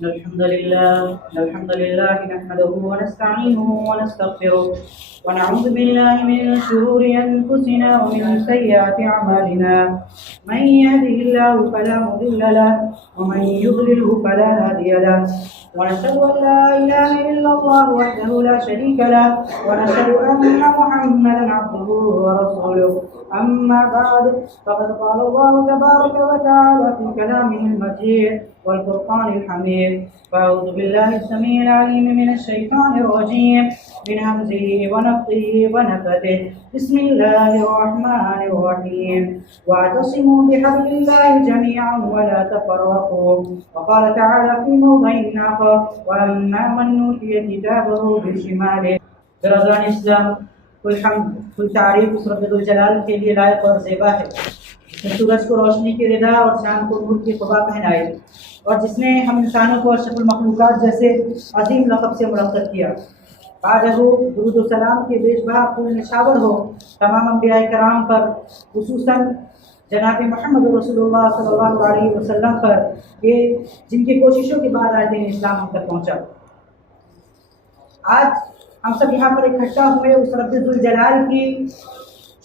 الحمد لله نحمده ونستعينه ونستغفره ونعوذ بالله من شرور أنفسنا ومن سيئات أعمالنا. من يهده الله فلا مضل له ومن يضلله فلا هادي له. ونشهد أن لا إله إلا الله وحده لا شريك له ونشهد أن محمدا عبده ورسوله. أما بعد فقد قال الله تبارك وتعالى في كلامه المجيد والفرقان الحميد. فأعوذ بالله السميع العليم من الشيطان الرجيم من همزه ونفخه ونفثه. بسم الله الرحمن الرحيم. واعتصموا بحبل الله جميعا ولا تفرقوا. وقال تعالى في موضع آخر وأما من أوتي كتابه بشماله. برادران اسلام، کل حمد کل تعریف اس رب ذوالجلال کے لیے لائق اور زیبا ہے، جس نے سورج کو روشنی کی رضا اور چاند کو نور کی قبا پہنائے، اور جس نے ہم انسانوں کو اشرف المخلوقات جیسے عظیم لقب سے مرتب کیا. بعد درود و سلام کے بیش بہا پھول نشاور ہو تمام انبیاء کرام پر، خصوصاً جناب محمد رسول اللہ صلی اللہ علیہ وسلم پر، یہ جن کی کوششوں کے بعد آج دین اسلام ہم تک پہنچا. آج ہم سب یہاں پر اکٹھا ہوئے اس رب ذوالجلال کی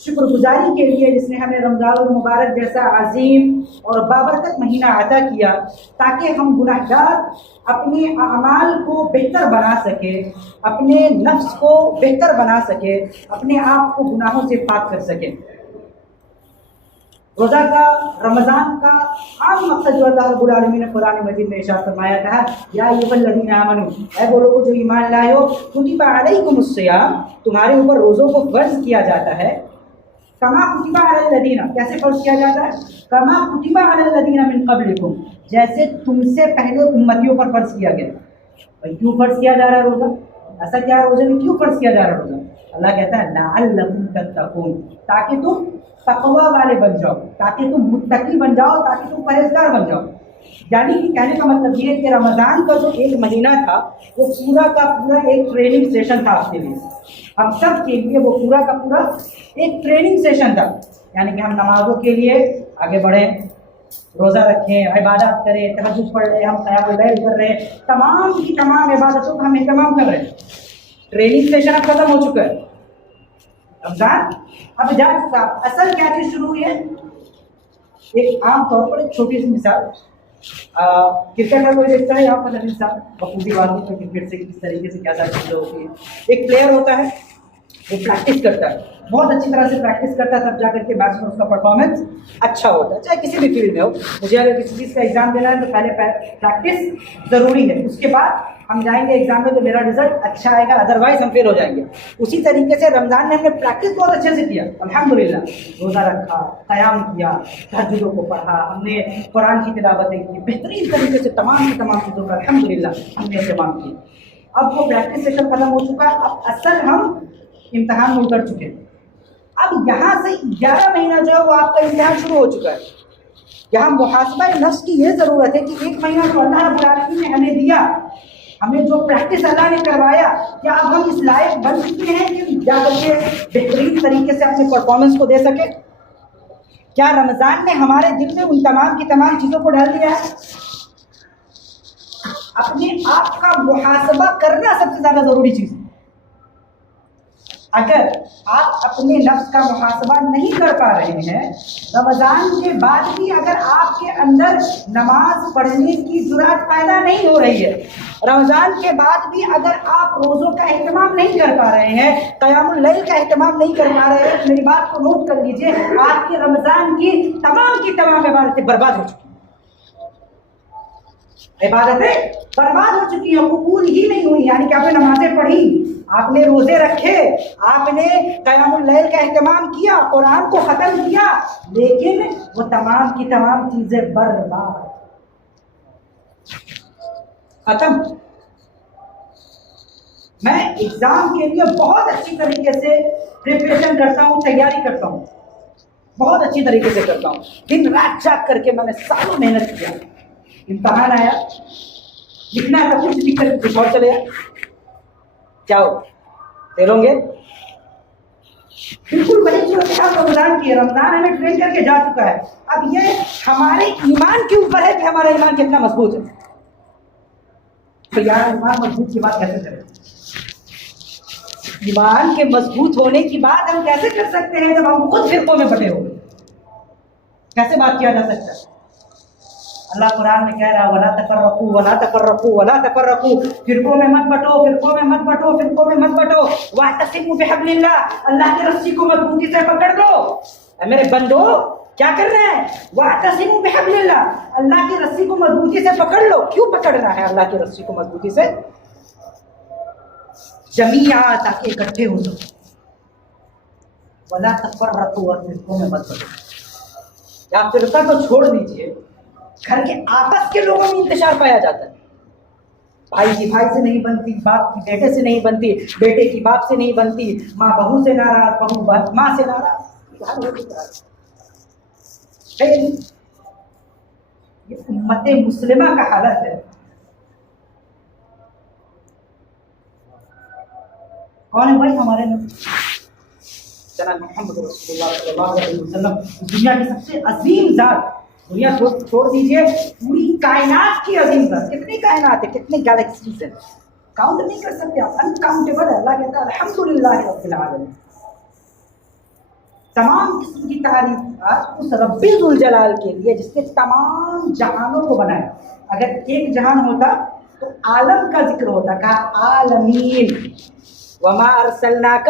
شکر گزاری کے لیے جس نے ہمیں رمضان المبارک جیسا عظیم اور بابرکت مہینہ عطا کیا، تاکہ ہم گناہگار اپنے اعمال کو بہتر بنا سکے، اپنے نفس کو بہتر بنا سکے، اپنے آپ کو گناہوں سے پاک کر سکے. روزہ کا، رمضان کا عام مقصد جو اللہ رب العالمین نے قرآن مجید میں ارشاد فرمایا تھا، یا ایھا الذین آمنوا، اے وہ لوگوں جو ایمان لائے ہو، کتب علیکم الصیام، تمہارے اوپر روزوں کو فرض کیا جاتا ہے. کما کتب علی الذین، کیسے فرض کیا جاتا ہے؟ کما کتب علی الذین من قبلکم، جیسے تم سے پہلے امتیوں پر فرض کیا گیا. بھائی کیوں فرض کیا جا رہا ہے روزہ؟ ایسا کیا ہے روزے میں کیوں فرض کیا جا رہا ہے روزہ؟ اللہ کہتا ہے لعلکم تتقون، تاکہ تم تقوی والے بن جاؤ، تاکہ تم متقی بن جاؤ، تاکہ تم پرہیزگار بن جاؤ. یعنی کہ کہنے کا مطلب یہ ہے کہ رمضان کا جو ایک مہینہ تھا وہ پورا کا پورا ایک ٹریننگ سیشن تھا آپ کے لیے، ہم سب کے لیے وہ پورا کا پورا ایک ٹریننگ سیشن تھا. یعنی کہ ہم نمازوں کے لیے آگے بڑھیں، روزہ رکھیں، عبادت کریں، تہجد پڑھ رہے ہیں، ہم قیام اللیل کر رہے ہیں، تمام کی تمام عبادتوں کا ہم اہتمام کر رہے ہیں. ٹریننگ سیشن اب ختم ہو چکا ہے، رمضان اب جا چکا. اصل کیا چیز شروع ہوئی ہے؟ ایک عام طور پر ایک چھوٹی سی مثال، کرکٹ کا کوئی دیکھتا ہے یہاں پر انسان بخوبی واضح پر کرکٹ سے کس طریقے سے کیا ساری چیزیں ہوتی ہیں. ایک پلیئر ہوتا ہے، وہ پریکٹس کرتا ہے، بہت اچھی طرح سے پریکٹس کرتا ہے، تب جا کر کے میچ میں اس کا پرفارمنس اچھا ہوتا ہے. چاہے کسی بھی فیلڈ میں ہو، مجھے اگر کسی چیز کا ایگزام دینا ہے تو پہلے پریکٹس ضروری ہے، اس کے بعد ہم جائیں گے ایگزام میں تو میرا رزلٹ اچھا آئے گا، ادروائز ہم فیل ہو جائیں گے. اسی طریقے سے رمضان میں ہم نے پریکٹس بہت اچھے سے کیا، الحمدللہ. روزہ رکھا، قیام کیا، تہجدوں کو پڑھا، ہم نے قرآن کی تلاوتیں کی، بہترین طریقے سے تمام کی تمام چیزوں کا الحمدللہ ہم نے اہتمام کیا. اب وہ پریکٹس سیشن ختم ہو چکا ہے، اب اصل ہم امتحان میں اتر چکے ہیں. اب یہاں سے 11 مہینہ جو ہے وہ آپ کا امتحان شروع ہو چکا ہے. یہاں محاسبہ نفس کی یہ ضرورت ہے کہ ایک مہینہ جو اللہ رب العالمین نے ہمیں دیا، ہمیں جو پریکٹس اللہ نے کروایا، کیا اب ہم اس لائق بن چکے ہیں کہ جا کر کے بہترین طریقے سے اپنے پرفارمنس کو دے سکے؟ کیا رمضان نے ہمارے دل میں ان تمام کی تمام چیزوں کو ڈال دیا ہے؟ اپنے آپ کا محاسبہ کرنا سب سے زیادہ ضروری چیز ہے. اگر آپ اپنے نفس کا محاسبہ نہیں کر پا رہے ہیں، رمضان کے بعد بھی اگر آپ کے اندر نماز پڑھنے کی جرأت پیدا نہیں ہو رہی ہے، رمضان کے بعد بھی اگر آپ روزوں کا اہتمام نہیں کر پا رہے ہیں، قیام اللیل کا اہتمام نہیں کر پا رہے ہیں، میری بات کو نوٹ کر لیجئے، آپ کے رمضان کی تمام عبادتیں برباد ہو چکی ہیں. عبادتیں برباد ہو چکی ہیں، قبول ہی نہیں ہوئی. یعنی کہ آپ نے نمازیں پڑھی، آپ نے روزے رکھے، آپ نے قیام اللیل کا اہتمام کیا، قرآن کو ختم کیا، لیکن وہ تمام کی تمام چیزیں برباد، ختم. میں ایگزام کے لیے بہت اچھی طریقے سے پریپریشن کرتا ہوں، تیاری کرتا ہوں، بہت اچھی طریقے سے کرتا ہوں، دن رات جاگ کر کے میں نے سالوں محنت کیا. امتحان آیا، لکھنا تھا، کچھ لکھ کر کچھ اور چلے گا، کیا ہو فیل ہوں گے؟ بالکل وہی چیز ہوتی ہے. رمضان کی، رمضان ہمیں ٹرین کر کے جا چکا ہے. اب یہ ہمارے ایمان کے اوپر ہے کہ ہمارا ایمان کتنا مضبوط ہے. تو یار ایمان مضبوط کی بات کیسے کریں؟ ایمان کے مضبوط ہونے کی بات ہم کیسے کر سکتے ہیں جب ہم خود فرقوں میں بٹے ہو گئے؟ کیسے بات کیا جا سکتا ہے؟ اللہ قرآن میں کہہ رہا ولا تفرقوا ولا تفرقوا ولا تفرقوا، فرقوں میں مت بٹو، فرقوں میں مت بٹو، فرقوں میں مت بٹو، واعتصموا بحبل اللہ، اللہ کی رسی کو مضبوطی سے پکڑ لو۔ اے میرے بندو کیا کر رہے ہیں؟ واعتصموا بحبل اللہ، اللہ کی رسی کو مضبوطی سے پکڑ لو۔ کیوں پکڑنا ہے اللہ کی رسی کو مضبوطی سے؟ جمیعا، تاکہ اکٹھے ہو سکو۔ ولا تفرقوا، اور فرقوں میں مت بٹو۔ یا فرقہ تو چھوڑ دیجیے، گھر کے آپس کے لوگوں میں انتشار پایا جاتا ہے۔ بھائی کی بھائی سے نہیں بنتی، باپ کی بیٹے سے نہیں بنتی، بیٹے کی باپ سے نہیں بنتی، ماں بہو سے ناراض، بہو ماں سے ناراض۔ یہ امت مسلمہ کا حالت ہے۔ کون ہے بھائی؟ ہمارے نبی جناب محمد رسول اللہ صلی اللہ علیہ وسلم، دنیا کی سب سے عظیم ذات۔ دنیا چھوڑ دیجیے، پوری کائنات کی عظیم ذات۔ کتنی کائنات ہے، کتنی گیلیکسیز ہیں، کاؤنٹ نہیں کر سکتے آپ، انکاؤنٹیبل ہے۔ اللہ کہتا ہے الحمدللہ رب العالمین، تمام قسم کی تعریف آج اس رب ذوالجلال کے لیے جس نے تمام جہانوں کو بنایا۔ اگر ایک جہان ہوتا تو عالم کا ذکر ہوتا، کہا عالمین، وما ارسلناک،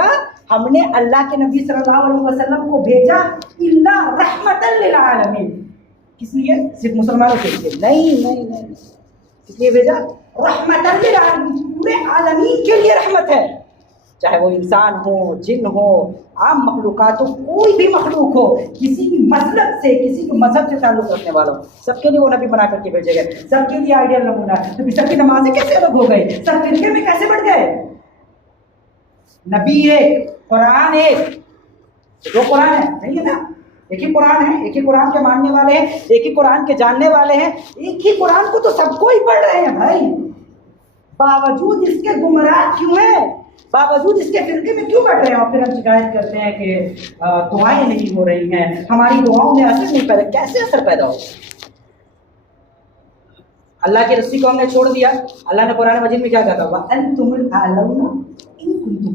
ہم نے اللہ کے نبی صلی اللہ علیہ وسلم کو بھیجا الا رحمت للعالمین۔ کس لیے؟ صرف مسلمانوں کے لیے نہیں، کس لیے بھیجا؟ رحمت للعالمین، پورے عالمین کے لیے رحمت ہے۔ چاہے وہ انسان ہو، جن ہو، عام مخلوقات ہو، کوئی بھی مخلوق ہو، کسی بھی مذہب سے، کسی بھی مذہب سے تعلق رکھنے والا ہو، سب کے لیے وہ نبی بنا کر کے بھیجے گئے، سب کے لیے آئیڈیل نمونہ ہے۔ تو سب کی نمازیں کیسے الگ ہو گئے؟ سب فرقے میں کیسے بڑھ گئے؟ نبی ایک، قرآن ایک، دو قرآن ہے نہیں ہے نا، ایک ہی قرآن ہے، ایک ہی قرآن کے ماننے والے ہیں، ایک ہی قرآن کے جاننے والے ہیں، ایک ہی قرآن کو تو سب کو ہی پڑھ رہے ہیں بھائی۔ باوجود اس کے گمراہ کیوں ہیں؟ باوجود اس کے فرقے میں کیوں بڑھ رہے ہیں؟ اور پھر ہم شکایت کرتے ہیں کہ دعائیں نہیں ہو رہی ہیں، ہماری دعاؤں میں اثر نہیں پیدا۔ کیسے اثر پیدا ہو؟ اللہ کی رسی کو ہم نے چھوڑ دیا۔ اللہ نے قرآن مجید میں کیا کہا تھا؟ وَأَنْتُمُ الْأَعْلَوْنَ إِن كُنتُم،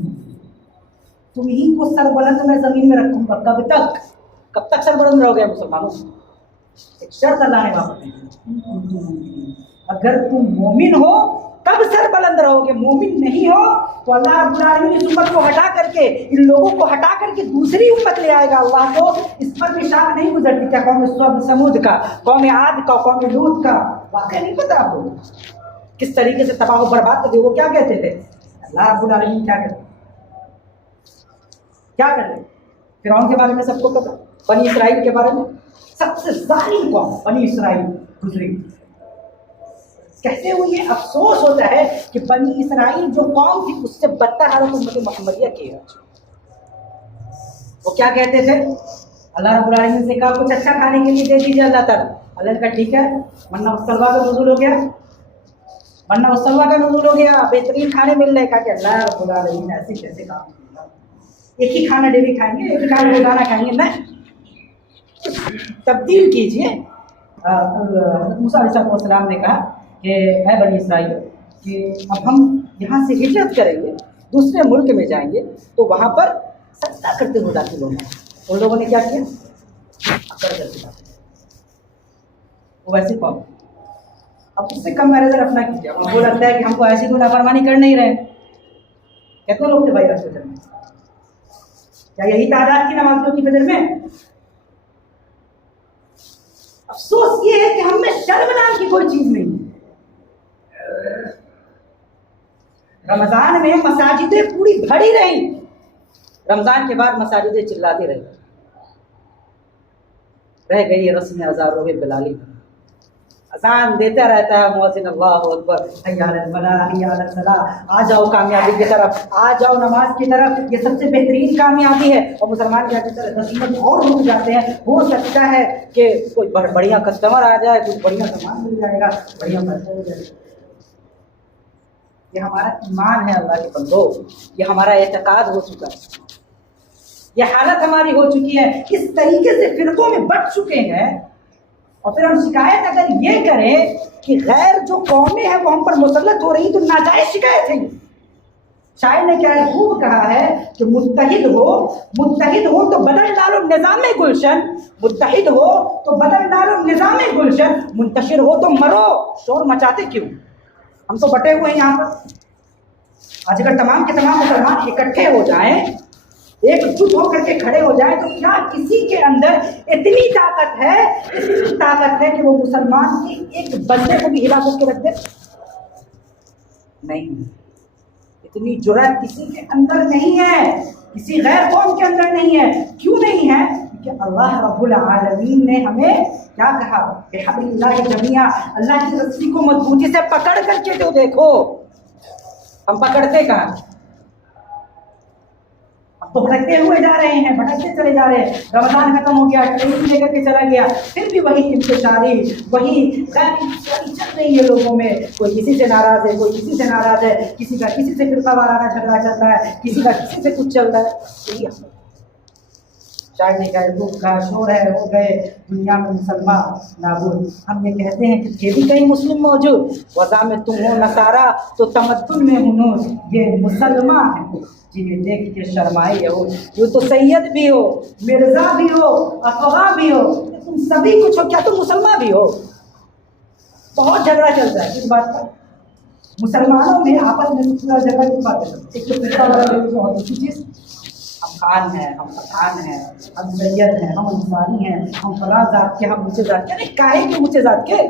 تم ہی کو سربلند میں زمین میں رکھوں گا۔ کب تک؟ کب تک سربلند رہو گے مسلمانوں؟ ایک شرط اللہ نے واپس دی، اگر تم مومن ہو تب سربلند رہو گے، مومن نہیں ہو تو اللہ رب العالمین اس امت کو ہٹا کر کے، ان لوگوں کو ہٹا کر کے دوسری امت لے آئے گا۔ اللہ کو اس پر بھی شاک نہیں گزرتی کیا قوم سمود کا، قوم عاد کا، قوم لوط کا واقعہ نہیں پتا آپ کو کس طریقے سے تباہ و برباد کرتے؟ وہ کیا کہتے تھے؟ اللہ رب العالمین کیا کرتے، کیا کر رہے؟ فرعون کے بارے میں سب کو پتا، بنی اسرائیل کے بارے میں سب سے ظالم قوم بنی اسرائیل گزری کیسے ہوئی ہے؟ افسوس ہوتا ہے کہ بنی اسرائیل جو قوم تھی اس سے بدتر حالت امت محمدیہ کی ہے۔ وہ کیا کہتے تھے؟ اللہ رب العالمین سے کہا کچھ اچھا کھانے کے لیے دے دیجیے اللہ تعالیٰ، اللہ کا ٹھیک ہے، منہ والسلویٰ کا نزول ہو گیا، منہ والسلویٰ کا نزول ہو گیا، بہترین کھانے مل رہے، کہا کہ اللہ رب العالمین ایسے کیسے کام کرتا، ایک ہی کھانا ڈیلی کھائیں گے، ایک ہی کھانا روزانہ کھائیں گے، نہیں، تبدیل کیجیے۔ حضرت موسیٰ علیہ السلام نے کہا کہ اے بنی اسرائیل کہ اب ہم یہاں سے ہجرت کریں گے، دوسرے ملک میں جائیں گے تو وہاں پر سجدہ کرتے ہوئے داخل ہوں گے۔ ان لوگوں نے کیا کیا؟ وہ ویسے قوم، اب اس سے کم میرے اپنا کیجیے۔ ہم کو لگتا ہے کہ ہم کو ایسی کوئی نافرمانی کر نہیں رہے۔ کتنے لوگ تھے بھائی آج فجر میں؟ کیا یہی تعداد کی نمازیوں کی فجر میں؟ افسوس یہ ہے کہ ہم میں شرم نام کی کوئی چیز نہیں۔ رمضان میں مساجدیں پوری بھری رہی، رمضان کے بعد مساجدیں چلاتی رہی، رہ گئی رسم ہزاروں کے بلالی۔ اذان دیتا رہتا ہے مؤذن اللہ اکبر، حی علی الفلاح، حی علی الصلاح، آ جاؤ کامیابی کی طرف، آ جاؤ نماز کی طرف، یہ سب سے بہترین کامیابی ہے۔ اور مسلمان کیا کہتے ہیں؟ 10 منٹ اور رک جاتے ہیں، ہو سکتا ہے کہ کوئی بڑھیا کسٹمر آ جائے، کچھ بڑھیا سامان مل جائے گا، بڑھیا پیسہ ہو جائے گا۔ یہ ہمارا ایمان ہے اللہ کے بندو، یہ ہمارا اعتقاد ہو چکا ہے، یہ حالت ہماری ہو چکی ہے، اس طریقے سے فرقوں میں بٹ چکے ہیں اور پھر ہم شکایت اگر یہ کریں کہ غیر جو قومیں ہیں وہ ہم پر مسلط ہو رہی تو ناجائز شکایت ہے. شاعر نے کیا خوب کہا ہے کہ متحد ہو تو بدل ڈالو نظام گلشن، متحد ہو تو بدل ڈالو نظام گلشن، منتشر ہو تو مرو، شور مچاتے کیوں؟ ہم تو بٹے ہوئے ہیں یہاں پر. آج اگر تمام کے تمام مسلمان اکٹھے ہو جائیں، ایک جٹ ہو کر کے کھڑے ہو جائیں، تو کیا کسی کے اندر اتنی طاقت ہے کہ وہ مسلمان کی ایک بندے کو بھی ہلا کر کے رکھ دے؟ نہیں. اتنی جرأت کسی کے اندر نہیں ہے، کسی غیر قوم کے اندر نہیں ہے. کیوں نہیں ہے؟ کہ اللہ رب العالمین نے ہمیں کیا کہا؟ بحبل اللہ جمیعا، اللہ کی رسی کو مضبوطی سے پکڑ کر کے تو دیکھو. ہم پکڑتے کہاں؟ اب تو بھٹکتے ہوئے جا رہے ہیں، بھٹکتے چلے جا رہے ہیں. رمضان ختم ہو گیا، ٹرین لے کر کے چلا گیا، پھر بھی وہی انتشاری، وہی چل رہی ہے لوگوں میں. کوئی کسی سے ناراض ہے، کوئی کسی سے ناراض ہے، کسی کا کسی سے فرقہ وارانہ جھگڑا چل رہا ہے، کسی کا کسی سے کچھ چل رہا ہے. شاعری کا دکھ کا شور ہے، ہو گئے دنیا میں مسلمان نابود. ہم یہ کہتے ہیں کہ یہ بھی کہیں مسلم موجود. وضع میں تم ہو نصارا تو تمدن میں ہنور، یہ مسلمان ہے جنہیں دیکھ کے شرمائے یہود. یوں تو سید بھی ہو، مرزا بھی ہو، افغاں بھی ہو، تم سبھی کچھ ہو، کیا تم مسلمان بھی ہو؟ بہت جھگڑا چلتا ہے کس بات پر؟ مسلمانوں میں آپس میں جھگڑا کس بات ہے؟ ایک تو فرقہ وارانہ بہت اچھی چیز، ہم خان ہیں، ہم پٹھان ہیں، ہم سید ہیں، ہم انصاری ہیں، ہم فلاں ذات کے، ہم اونچے ذات کے. ارے کاہے کے اونچے ذات کے؟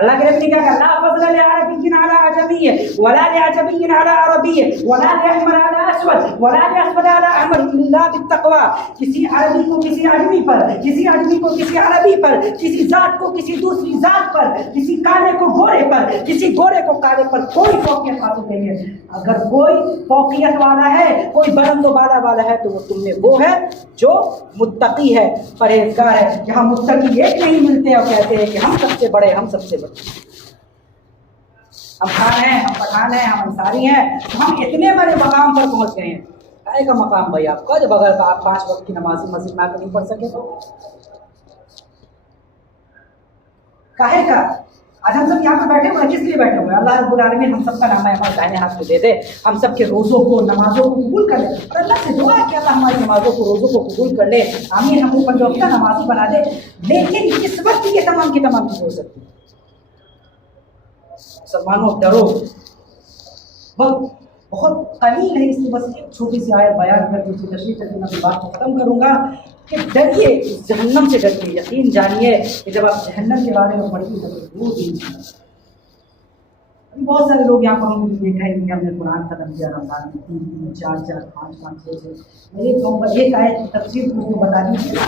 اللہ کے نبی نے کیا کہا؟ لا فضل لعربی علی عجمی ولا لعجمی علی عربی ولا لاحمر علی اسود ولا لاسود علی احمر الا بالتقوی. کسی عربی کو کسی عجمی پر، کسی عجمی کو کسی عربی پر، کسی ذات کو کسی دوسری ذات پر، کسی کالے کو گورے پر، کسی گورے کو کالے پر کوئی فوقیت حاصل نہیں ہے. اگر کوئی فوقیت والا ہے، کوئی بلند و بالا والا ہے تو وہ تم میں وہ ہے جو متقی ہے، پرہیزگار ہے. یہاں متقی ایک نہیں ملتے اور کہتے ہیں کہ ہم سب سے بڑے، ہم سب سے بڑے، ہم خان ہیں، ہم پٹھان ہیں، ہم انصاری ہیں. ہم اتنے بڑے مقام پر پہنچ گئے ہیں. کائے کا مقام بھائی آپ کا؟ جب اگر آپ 5 وقت کی نماز مسجد میں آ کے نہیں پڑھ سکے تو کائے کا؟ آج ہم سب یہاں پہ بیٹھے ہوئے ہیں، کس لیے بیٹھے ہوئے ہیں؟ اللہ رب العالمین ہم سب کا نام ہے ہمارے دائیں ہاتھ کو دے دے، ہم سب کے روزوں کو، نمازوں کو قبول کر لے. اور اللہ سے دعا ہے کہ اللہ ہماری نمازوں کو، روزوں کو قبول کر لے. آمین. ہم اوپر جو اپنا نمازی بنا دے. لیکن اس وقت یہ تمام کی تمام چیز ہو سکتی ہے. مسلمانوں ڈرو. وقت بہت قلیل ہے، اس لیے بس ایک چھوٹی سی آیت بیان کر کے تشریح کر کے میں اپنی بات کو ختم کروں گا کہ ڈریے، جہنم سے ڈریے. یقین جانیے کہ جب آپ جہنم کے بارے میں پڑھتے ہیں تو وہ دن بہت سارے لوگ یہاں پر ہم یہ کہیں گے ہم نے قرآن ختم کیا رمضان میں 3 4 4 5 5 6 6. میرے قوم پر ایک آیت کی تفسیر کو بتا دیجیے.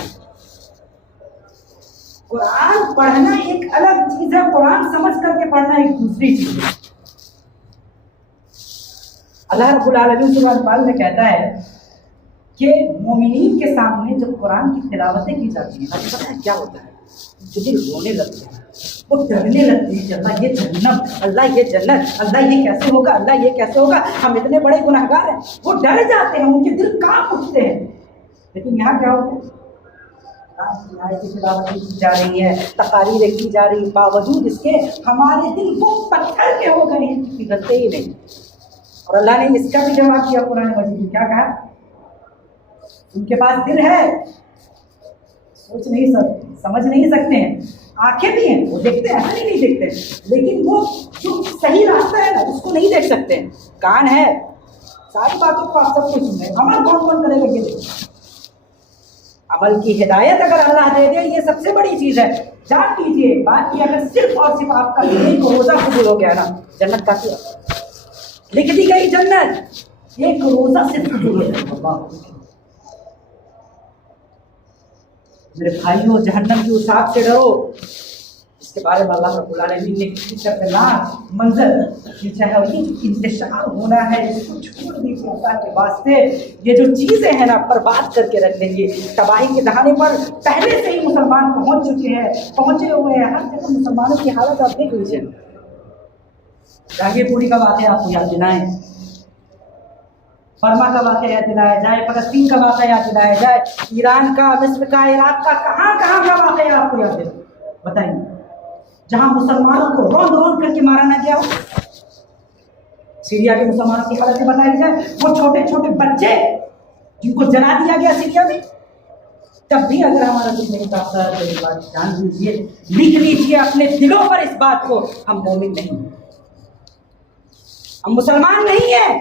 قرآن پڑھنا ایک الگ چیز ہے، قرآن سمجھ کر کے پڑھنا ایک دوسری چیز ہے. اللہ رب العالمین سورہ انفال میں کہتا ہے کہ مومنین کے سامنے جب قرآن کی تلاوتیں کی جاتی ہیں، آپ کو پتہ ہے کیا ہوتا ہے؟ جو دل رونے لگتے ہیں، وہ ڈرنے لگتے ہیں کہ اللہ یہ جہنم، اللہ یہ جنت، اللہ یہ کیسے ہوگا، اللہ یہ کیسے ہوگا، ہم اتنے بڑے گنہگار ہیں. وہ ڈر جاتے ہیں، ان کے دل کانپ اٹھتے ہیں. لیکن یہاں کیا ہوتا ہے؟ کی تلاوت کی جا رہی ہے، تقاریر کی جا رہی ہے، باوجود اس کے ہمارے دل وہ پتھر کے ہو گئے ہیں، پگھلتے ہی نہیں. اور اللہ نے اس کا بھی جواب کیا قرآن مجید میں. کیا کہا؟ ان کے پاس دل ہے، سوچ نہیں سکتے، سمجھ نہیں سکتے ہیں، آنکھیں بھی ہیں، وہ دیکھتے ہیں، ایسا نہیں دیکھتے، لیکن وہ جو صحیح راستہ ہے نا اس کو نہیں دیکھ سکتے ہیں. کان ہے، ساری باتوں کو آپ سب کچھ سنیں. عمل کون کون کرے گا یہ دیکھیں. عمل کی ہدایت اگر اللہ دے دے، یہ سب سے بڑی چیز ہے. جان لیجیے بات کی، اگر صرف اور صرف آپ کا ایک روزہ قبول ہو گیا نا، جنت کافی ہے. لکھ دی گئی جنت، ایک روزہ صرف قبول ہو گیا. میرے بھائیوں، جہنم کی اس آگ سے ڈرو. اس کے بارے میں اللہ رب العالمین نے کسی خطرناک منظر یہ چاہے انتشار ہونا ہے، اس کو چھوڑ دیجیے اللہ کے واسطے. یہ جو چیزیں ہیں نا برباد کر کے رکھ دیں گے. تباہی کے دہانے پر پہلے سے ہی مسلمان پہنچ چکے ہیں، پہنچے ہوئے ہیں. ہر جگہ مسلمانوں کی حالت آپ دیکھ لیجیے. جہانگیر پوری کا واقعہ آپ کو یاد دلائیں، برما کا واقعہ یاد دلایا جائے، فلسطین کا واقعہ یاد دلایا جائے، ایران کا، مصر کا، عراق کا، کہاں کہاں کا واقعہ آپ کو یاد دلائیں. بتائیے جہاں مسلمانوں کو رون رون کر کے مارا نہ گیا ہو. سیریا کے مسلمانوں کی حالت بتائی جائے, وہ چھوٹے چھوٹے بچے جن کو جلا دیا گیا سیریا میں, تب بھی اگر ہمارا دل نہیں کاپتا ہے تو یہ بات جان لیجیے, لکھ لیجیے اپنے دلوں پر اس بات کو, ہم مومن نہیں ہیں, ہم مسلمان نہیں ہیں.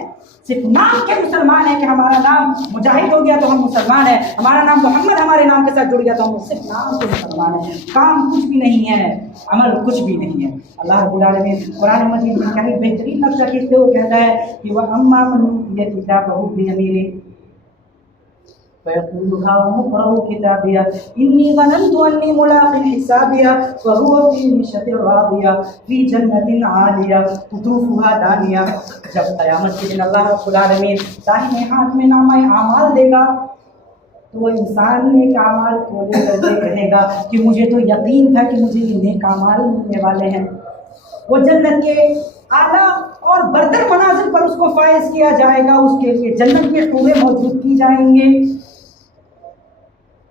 صرف نام کے مسلمان ہیں کہ ہمارا نام مجاہد ہو گیا تو ہم مسلمان ہیں, ہمارا نام محمد ہمارے نام کے ساتھ جڑ گیا تو ہم صرف نام کے مسلمان ہیں. کام کچھ بھی نہیں ہے, عمل کچھ بھی نہیں ہے. اللہ رب العالمین قرآن مجید میں کہیں بہترین نقشہ کھینچتے ہوئے کہتا ہے کہ وَأَمَّا مَنْ أُوتِيَ كِتَابَهُ بِيَمِينِهِ فَيَقُولُ هَاؤُمُ اقْرَءُوا كِتَابِيَهْ إِنِّي ظَنَنْتُ أَنِّي مُلَاقٍ حِسَابِيَهْ فَهُوَ فِي عِيشَةٍ رَاضِيَةٍ فِي جَنَّةٍ عَالِيَةٍ قُطُوفُهَا دَانِيَةٌ. جب قیامت کے دن اللہ رب العالمین داہنے ہاتھ میں نامہ اعمال دے گا تو وہ انسان نیک اعمال کو لے کر کے کہے گا کہ مجھے تو یقین تھا کہ مجھے یہ نیک اعمال ملنے والے ہیں. وہ جنت کے اعلیٰ اور برتر منازل پر اس کو فائز کیا جائے گا, اس کے لیے جنت میں حوریں موجود کی جائیں گے.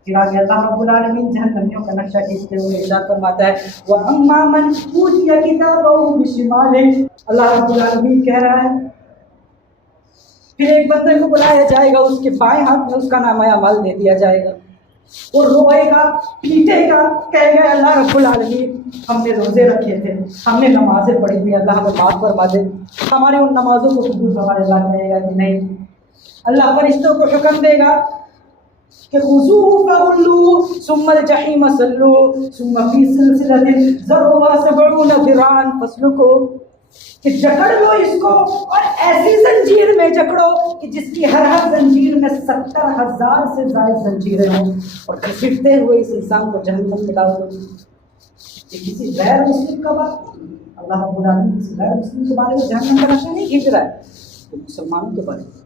پھر آگے اللہ رب العالمین جہنمیوں کا نقشہ کھینچتے ہوئے ارشاد فرماتا ہے وَأَمَّا مَنْ أُوتِيَ كِتَابَهُ بِشِمَالِهِ. اللہ رب العالمین کہہ رہا ہے پھر ایک بندے کو بلایا جائے گا, اس کے بائیں ہاتھ میں اس کا نامہ اعمال دے دیا جائے گا, وہ روئے گا, پیٹے گا, کہے گا اللہ رب العالمین ہم نے روزے رکھے تھے, ہم نے نمازیں پڑھی تھی, اللہ ہمیں معاف فرما دے. ہمارے ان نمازوں کو قبول فرما. اللہ کہے گا کہ نہیں. اللہ فرشتوں کو حکم دے گا کہ خذوہ فغلوہ ثم الجحیم صلوہ ثم فی سلسلۃ ذرعها 70 ذراعا فاسلکوہ, کہ جکڑ لو اس کو اور ایسی زنجیر میں جکڑو کہ جس کی ہر زنجیر میں 70,000 سے زائد زنجیریں ہوں, اور گھسیٹتے ہوئے اس انسان کو جہنم میں ڈال دو. یہ کسی غیر مسلم کا بات نہیں. اللہ رب العالمین کسی غیر مسلم کے بارے میں جہنم کا نقشہ نہیں کھینچ رہا ہے, تو مسلمانوں کے بارے میں.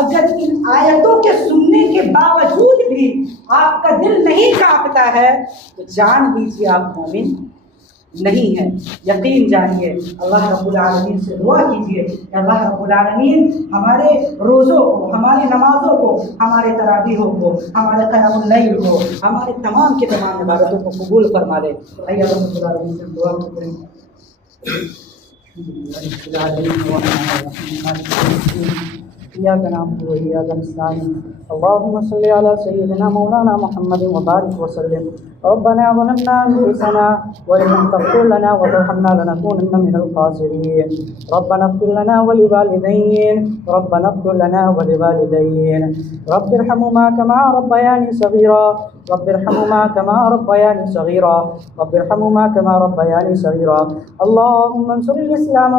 اگر ان آیتوں کے سننے کے باوجود بھی آپ کا دل نہیں کانپتا ہے تو جان لیجیے آپ مومن نہیں ہے. یقین جانیے. اللہ رب العالمین سے دعا کیجیے کہ اللہ رب العالمین ہمارے روزوں کو, ہماری نمازوں کو, ہمارے تراویحوں کو, ہمارے قیام اللیل کو, ہمارے تمام کے تمام عبادتوں کو قبول فرما لے. اللہ رب العالمین سے دعا کریں. إياك نعبد وإياك نستعين اللهم صل على سيدنا مولانا محمد وبارك وسلم. ربنا ظلمنا أنفسنا وإن لم تغفر لنا وترحمنا لنكونن من الخاسرين. ربنا اغفر لنا ولوالدين رب ارحمهما كما ربياني صغيرا. اللهم انصر الإسلام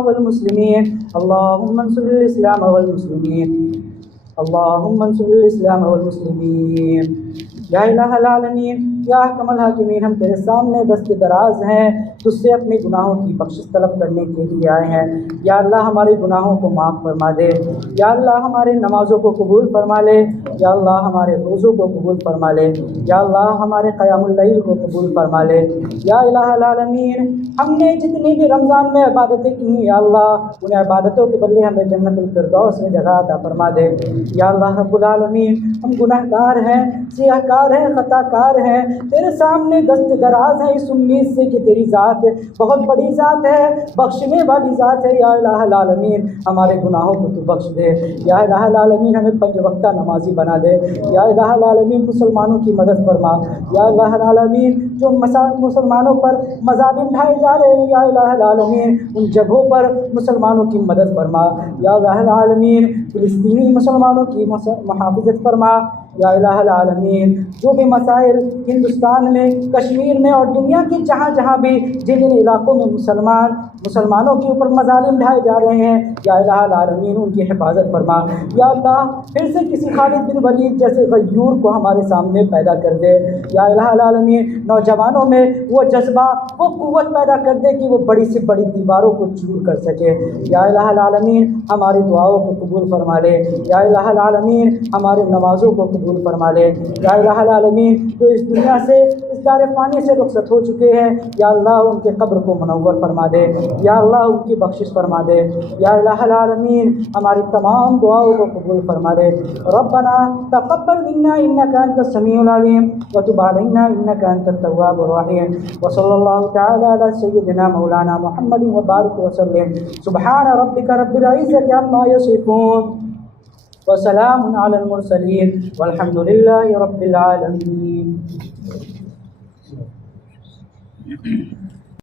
والمسلمين یا الہ العالمین یا احکم الحاکمین. ہم تیرے سامنے دست دراز ہیں, تجھ سے اپنے گناہوں کی بخشش طلب کرنے کے لیے آئے ہیں. یا اللہ ہمارے گناہوں کو معاف فرما دے. یا اللہ ہمارے نمازوں کو قبول فرما لے. یا اللہ ہمارے روزوں کو قبول فرما لے. یا اللہ ہمارے قیام اللیل کو قبول فرما لے. یا الہ العالمین ہم نے جتنی بھی رمضان میں عبادتیں کی ہیں یا اللہ ان عبادتوں کے بدلے ہمیں جنت الفردوس میں جگہ عطا فرما دے. یا اللہ رب العالمین ہم گناہ گار ہیں, سیاہ کار ہیں, خطا کار ہیں, تیرے سامنے دست دراز ہیں اس امید سے کہ تیری ذات بہت بڑی ذات ہے, بخشنے والی ذات ہے. یا الہ العالمین ہمارے گناہوں کو تو بخش دے. یا الہ العالمین ہمیں 5 وقتہ نمازی بنا دے. یا الہ العالمین مسلمانوں کی مدد فرما. یا الہ العالمین جو مسلمانوں پر مظالم ڈھائے جا رہے ہیں یا الہ العالمین ان جگہوں پر مسلمانوں کی مدد فرما. یا الہ العالمین فلسطینی مسلمانوں کی محافظت فرما. یا الہ العالمین جو بھی مسائل ہندوستان میں, کشمیر میں اور دنیا کے جہاں جہاں بھی جن علاقوں میں مسلمانوں کے اوپر مظالم ڈھائے جا رہے ہیں یا الہ العالمین ان کی حفاظت فرما. یا اللہ پھر سے کسی خالد بن ولید جیسے غیور کو ہمارے سامنے پیدا کر دے. یا الہ العالمین نوجوانوں میں وہ جذبہ, وہ قوت پیدا کر دے کہ وہ بڑی سے بڑی دیواروں کو چور کر سکے. یا الہ العالمین ہماری دعاؤں کو قبول فرما لے. یا الہ العالمین ہمارے نمازوں کو قبول فرما لے۔ یا الہ العالمین جو اس دنیا سے اس دار فانی سے رخصت ہو چکے ہیں یا اللہ ان کے قبر کو منور فرما دے، یا اللہ ان کی بخشش فرما دے۔ یا الہ العالمین ہماری تمام دعاؤں کو قبول فرما دے۔ ربنا تقبل منا انک انت السمیع العلیم وتب علینا انک انت التواب الرحیم۔ وصلی اللہ تعالی علی سیدنا مولانا محمد وبارک وسلم۔ سبحان ربک رب العزۃ عما یصفون وسلام علی المرسلین والحمد للہ رب العالمین۔